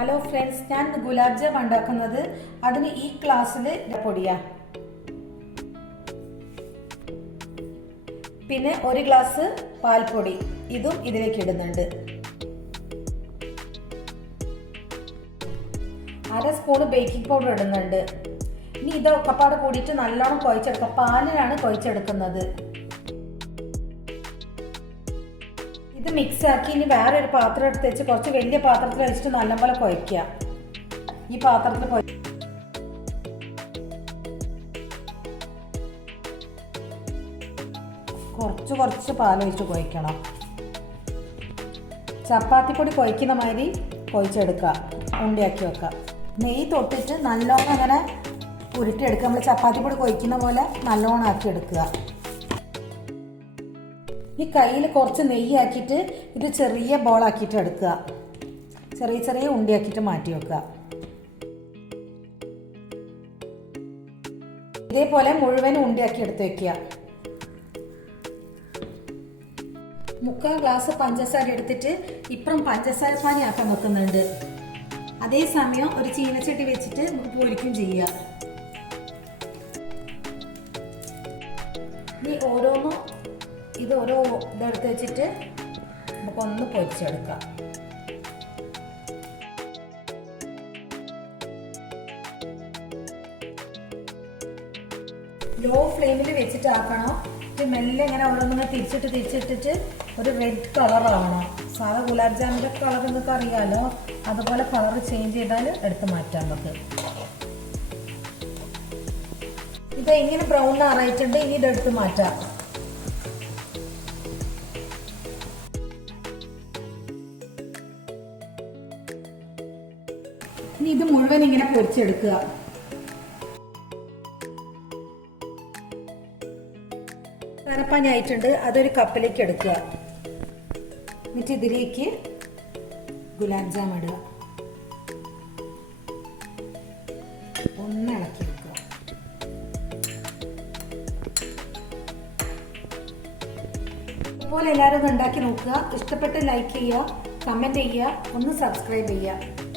Hello friends ഞാൻ gulab jam ഉണ്ടാക്കുന്നത് അതിന് ഈ ക്ലാസ്സിൽ പൊടിയാ. പിന്നെ ഒരു ഗ്ലാസ് പാൽപ്പൊടി ഇതും ഇതിലേക്ക് ഇടുന്നുണ്ട്. അര സ്പൂൺ ബേക്കിംഗ് പൗഡർ ഇടുന്നുണ്ട്. ഇനി ഇത് ഒക്കെപ്പാട് കൂടിയിട്ട് നല്ലോണം കുഴച്ചെടുക്കുക പാലിലാണ് കുഴച്ചെടുക്കുന്നത്. ഇത് മിക്സ് ആക്കി ഇനി വേറെ ഒരു പാത്രം എടുത്ത് വെച്ച് കുറച്ച് വലിയ പാത്രത്തിൽ വെച്ചിട്ട് നല്ലപോലെ കുഴയ്ക്കുക ഈ പാത്രത്തിൽ കുഴ കുറച്ച് കുറച്ച് പാലൊഴിച്ച് കുഴയ്ക്കണം ചപ്പാത്തിപ്പൊടി കുഴയ്ക്കുന്ന മാതിരി കുഴച്ചെടുക്കുക ഉണ്ടിയാക്കി വെക്കുക. നെയ്യ് തൊട്ടിട്ട് നല്ലോണം അങ്ങനെ ഉരുട്ടിയെടുക്കുക. നമ്മൾ ചപ്പാത്തി പൊടി കുഴയ്ക്കുന്ന പോലെ നല്ലോണം ആക്കി എടുക്കുക ഈ കയ്യിൽ കുറച്ച് നെയ്യാക്കിയിട്ട് ഇത് ചെറിയ ബോളാക്കിയിട്ട് എടുക്കുക. ചെറിയ ചെറിയ ഉണ്ടിയാക്കിയിട്ട് മാറ്റി വെക്കുക. ഇതേപോലെ മുഴുവൻ ഉണ്ടിയാക്കി എടുത്ത് വെക്കുക. മുക്കാൽ ഗ്ലാസ് പഞ്ചസാര എടുത്തിട്ട് ഇപ്പുറം പഞ്ചസാര പാനി ആക്കാൻ വെക്കുന്നുണ്ട്. അതേസമയം ഒരു ചീനച്ചട്ടി വെച്ചിട്ട് നമുക്ക് പൊരിക്കും ചെയ്യുക. ഇനി ഓരോന്നും ഇത് ഓരോ ഇതെടുത്ത് വെച്ചിട്ട് നമുക്കൊന്ന് പൊരിച്ചെടുക്കാം ലോ ഫ്ലെയിമിൽ വെച്ചിട്ടാക്കണം. ഇത് മെല്ലെ ഇങ്ങനെ ഓരോന്നിങ്ങനെ തിരിച്ചിട്ട് തിരിച്ചിട്ടിട്ട് ഒരു റെഡ് കളർ ആവണം. സാധാ ഗുലാബ് ജാമിന്റെ കളർ നിങ്ങൾക്ക് അറിയാമല്ലോ അതുപോലെ കളർ ചേഞ്ച് ചെയ്താൽ എടുത്ത് മാറ്റാം നമുക്ക്. ഇത് ഇങ്ങനെ ബ്രൗൺ ആറായിട്ടുണ്ട് ഇനി ഇതെടുത്ത് മാറ്റാം. ഇനി ഇത് മുഴുവൻ ഇങ്ങനെ പൊരിച്ചെടുക്കുക. കരപ്പാനായിട്ടുണ്ട് അതൊരു കപ്പിലേക്ക് എടുക്കുക. എന്നിട്ട് ഇതിലേക്ക് ഗുലാബ് ജാം ഇടുക. ഒന്ന് ഇളക്കി വെക്കുക എല്ലാവരും ഉണ്ടാക്കി നോക്കുക. ഇഷ്ടപ്പെട്ട് ലൈക്ക് ചെയ്യുക കമന്റ് ചെയ്യുക ഒന്ന് സബ്സ്ക്രൈബ് ചെയ്യുക.